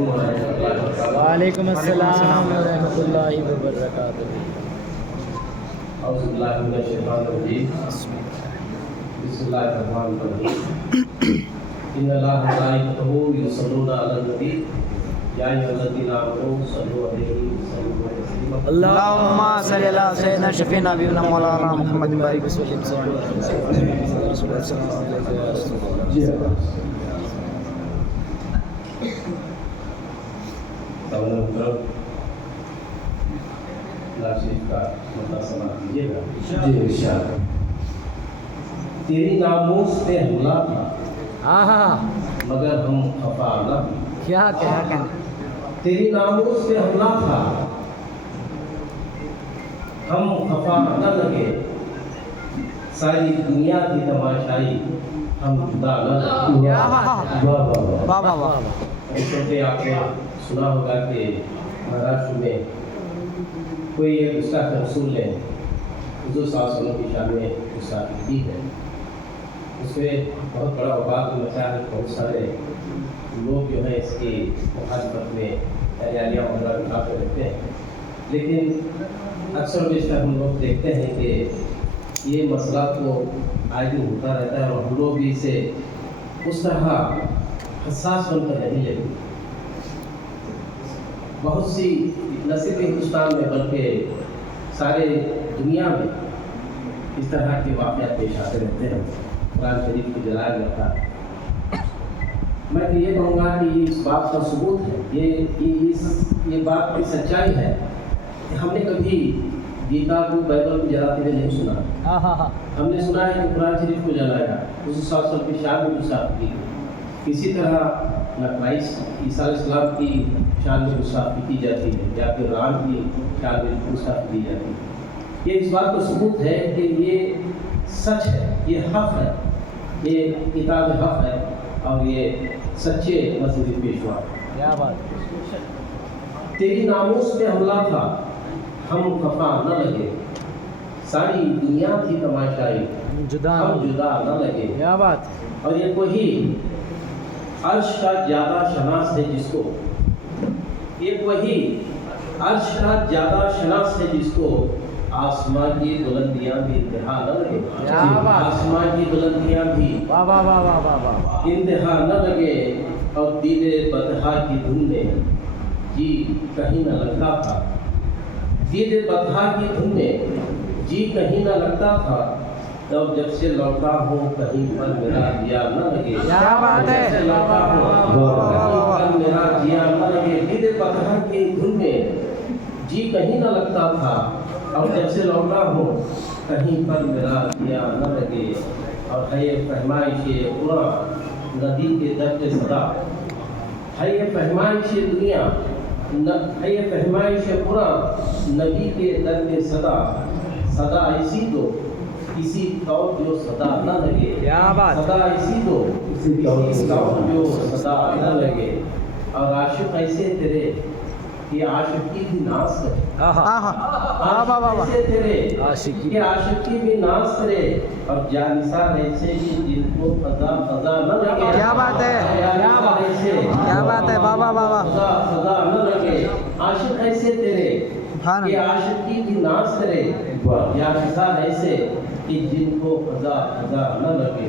علیکم ورحمۃ اللہ وبرکاتہ۔ وعلیکم السلام ورحمۃ اللہ وبرکاتہ۔ اعوذ باللہ من الشیطان الرجیم، بسم اللہ الرحمن الرحیم۔ ان اللہ وملائکتہ یصلون علی النبی یا ایھا الذین آمنوا صلوا علیہ وسلموا تسلیما۔ اللهم صل على سيدنا شفيعنا نبينا مولانا محمد بارك وسلم جی ہاں، مولانا محترم ناصر کا مطلب سماعت کیجیے گا۔ جی ارشاد۔ تیری ناموس پہ حملہ تھا ہاں مگر ہم خفا نہ ہوئے۔ کیا کہنا؟ تیری ناموس پہ حملہ تھا ہم خفا نہ لگے، ساری دنیا کی تماشائی ہم جدا نہ لگے۔ واہ واہ واہ۔ چھوٹے آپ نے سنا ہوگا کہ مہاراشٹر میں کوئی ایک گستاخ رسول نے حضور صلی اللہ علیہ وسلم کی شان میں گستاخی کی ہے، اس میں بہت بڑا وبال مچا ہے۔ بہت سارے لوگ جو ہیں اس کی مخالفت میں ریالیاں وغیرہ اٹھاتے رہتے ہیں، لیکن اکثر بیشتر ہم لوگ دیکھتے ہیں کہ یہ مسئلہ تو آئے دن ہوتا رہتا ہے اور ہم لوگ بھی اسے اس طرح حساس بن کر نہیں لیتے۔ بہت سی نہ صرف ہندوستان میں بلکہ سارے دنیا میں اس طرح کے واقعات پیش آتے رہتے ہیں۔ قرآن شریف کو جلایا جاتا ہے۔ میں تو یہ کہوں گا کہ یہ اس بات کا ثبوت ہے، یہ بات کی سچائی ہے کہ ہم نے کبھی گیتا کو بائبل کو جلاتے ہوئے نہیں سنا۔ ہم نے سنا ہے کہ قرآن شریف کو جلایا، حضور صلی اللہ علیہ وسلم کی شان میں گستاخی کی، اسی طرح نہ عیسیٰ علیہ السلام کی شان میں گستاخی کی جاتی ہے یا پھر رام کی شان میں گستاخی کی جاتی ہے۔ یہ اس بات کا ثبوت ہے کہ یہ سچ ہے، یہ حق ہے، یہ کتاب حق ہے اور یہ سچے مذہبی پیشوا۔ کیا بات؟ تیری ناموس پہ حملہ تھا ہم خفا نہ لگے، ساری دنیا کی تماشائی ہم جدا نہ لگے۔ کیا بات؟ اور یہ وہی عرش کا زیادہ شناس ہے جس کو، یہ وہی عرش کا زیادہ شناس ہے جس کو آسمان کی بلندیاں بھی انتہا نہ لگے۔ آسمان کی بلندیاں بھی انتہا نہ لگے اور دید بطحا کی دھن میں جی کہیں نہ لگتا تھا، دید بطحا کی دھن میں جی کہیں نہ لگتا تھا، تب جب سے لوٹا ہوں کہیں پر میرا جیا نہ لگے۔ کیا بات ہے؟ جب سے لوٹا ہوں کہیں پر میرا جیا نہ لگے، دید بطحا کی دھن میں جی کہیں نہ لگتا تھا، اور جب سے لوٹا ہوں کہیں پر میرا جیا نہ لگے۔ اور ہے فہمائش قرآن ندی کے درد صدا، ہے یہ فہمائش دنیا، ہے یہ فہمائش قرآن نبی کے درد صدا، صدا ایسی دو کسی طور جو صدا نہ لگے۔ کیا بات؟ صدا ایسی دو کسی طور جو صدا نہ لگے۔ اور عاشق ایسے تیرے کہ عاشقی بھی ناز کرے، ایسے تیرے کہ عاشقی بھی ناز کرے، اور جانثار ایسے کہ جن کو قضا نہ لگے۔ کیا بات ہے؟ کیا بات ہے؟ واہ واہ واہ واہ۔ قضا نہ لگے۔ عاشق ایسے تیرے کہ عاشقی بھی ناز کرے، اور جانثار ایسے کہ جن کو قضا نہ لگے۔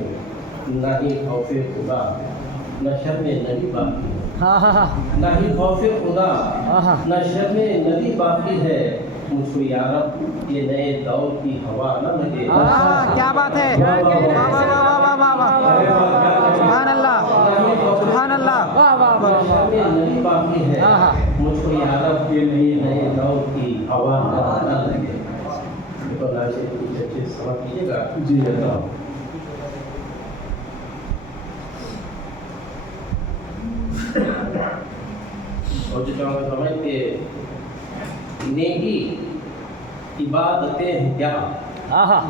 نہ ہی خوف خدا نہ شرم نبی باقی، نہ ہی خوف خدا نہ شرم نبی باقی ہے، مجھ کو یا رب یہ نئے دور کی ہوا نہ لگے۔ کیا بات ہے؟ واہ واہ واہ واہ واہ۔ سبحان اللہ سبحان اللہ۔ شرم نبی باقی ہے، مجھ کو یا رب یہ نئے دور کی ہوا نہ لگے۔ تو ناصر کچھ اچھے سمجھ کیجیے گا۔ جی جناب۔ اور جو چاہوں گا سمجھ کہ نیکی عبادتیں ہیں کیا،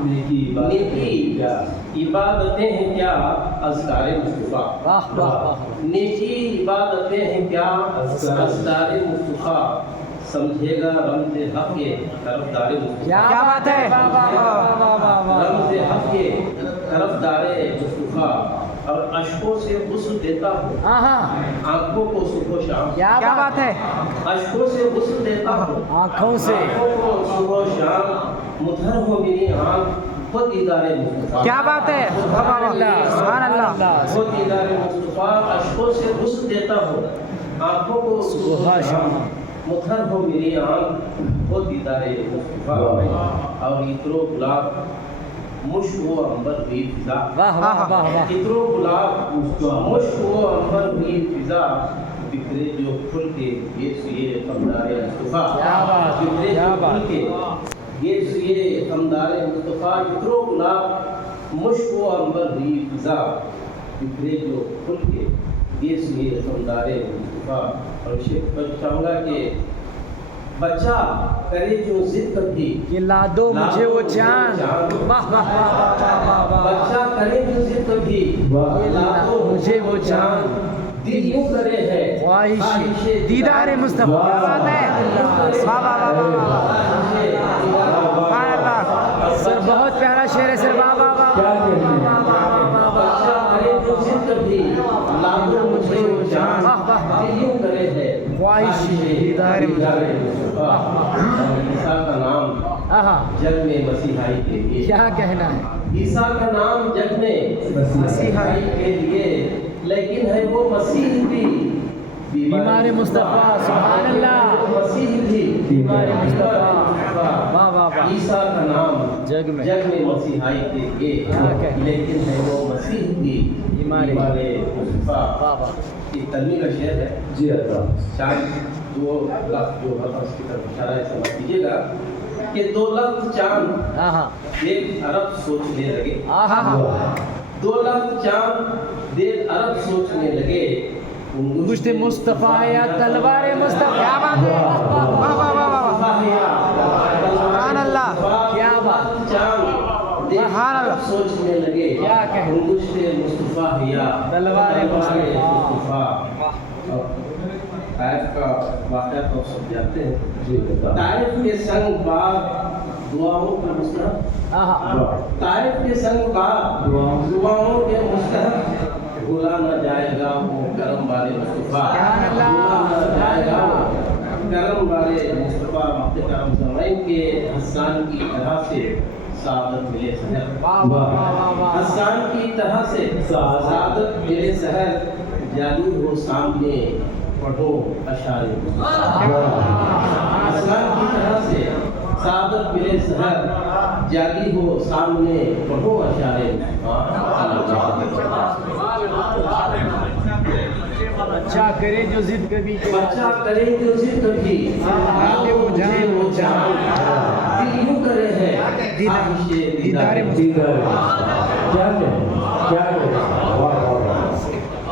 نیکی عبادتیں ہیں کیا اذکار مصطفیٰ، نیکی عبادتیں ہیں کیا اذکار مصطفیٰ، سمجھے گا رمز حق کے طرفدار مصطفیٰ۔ کیا بات ہے؟ رمز حق کے طرفدار مصطفیٰ، اور اشکوں سے غسل دیتا ہوں ہاں آنکھوں کو صبح و شام کیا بات ہے اشکوں سے غسل دیتا ہوں آنکھوں سے آنکھوں کو صبح و شام مدھر ہو میری آنکھ وہ دیدار مصطفیٰ کیا بات ہے سبحان اللہ سبحان اللہ وہ دیدار مصطفیٰ اشکوں سے غسل دیتا ہوں آنکھوں کو صبح و شام مدھر ہو میری آنکھ وہ دیدار مصطفیٰ اور اترو گلاب مشک و عنبر ہوئی فضا واہ واہ واہ واہ اترو گلاب مشک و عنبر ہوئی فضا بکھرے جو پھول کے یہ سوئے قمدار مصطفیٰ کیا بات بکھرے کیا جو پھول بات کے یہ سوئے قمدار مصطفیٰ اترو گلاب مشک و عنبر ہوئی فضا بکھرے جو پھول کے یہ سوئے قمدار مصطفیٰ اور چاہوں گا کہ بچہ کرے جو ضد کبھی کہ لا دو مجھے وہ چاند واہ واہ واہ واہ بچہ کرے جو ضد کبھی لا دو مجھے وہ چاند دل یوں کرے ہے خواہش دیدار مصطفیٰ کیا بات ہے واہ واہ واہ واہ واہ سبحان اللہ سر بہت پیارا شعر ہے سر واہ واہ واہ بچہ کرے جو ضد کبھی لا دو مجھے وہ چاند واہ واہ واہ دل یوں کرے ہے خواہش دیدار مصطفیٰ عیسیٰ کا نام آہا جگ میں مسیحائی کے لیے کیا کہنا ہے عیسیٰ کا نام جگ میں مسیحائی کے لیے لیکن ہے وہ مسیح بھی بیمار مصطفیٰ سبحان اللہ مسیح بھی بیمار مصطفیٰ واہ واہ واہ عیسیٰ کا نام جگ میں مسیحائی کے لیے لیکن ہے وہ مسیح بھی بیمار مصطفیٰ واہ واہ یہ تنوی کا شعر ہے جی اللہ چاند 2 لفظ جو حفظ کی طرف اشارہ ہے سمجھ کیجیے گا کہ 2 لفظ چاند آہا 1 ارب سوچنے لگے آہا 2 لفظ چاند 1 ارب سوچنے لگے گشت مصطفیٰ یا تلوار مصطفیٰ کیا بات ہے واہ واہ واہ واہ سبحان اللہ کیا بات چاند سبحان اللہ سوچنے لگے کیا کہیں گشت مصطفیٰ یا تلوار مصطفیٰ طائف کا واقعہ تو سب جانتے ہیں طائف کے سنگ باغ دعاؤں کا مستحق آہا طائف کے سنگ باغ دعاؤں کے مستحق بھولا نہ جائے گا وہ کرم والے مصطفیٰ بھولا نہ جائے گا وہ کرم والے مصطفیٰ وقت کرم زمین کے حسان کی طرح سے سعادت ملے سحر حسان کی طرح سے سعادت ملے سحر جادو ہو سامنے پڑھو اشعار حسان کی طرح سے سعادت ملے سحر جاگی ہو سامنے پڑھو اشعار اچھا کرے جو ضد کبھی بچہ کرے جو ضد کبھی آگے وہ جائے وہ جان دل یوں کرے ہے دیدار کیا کہ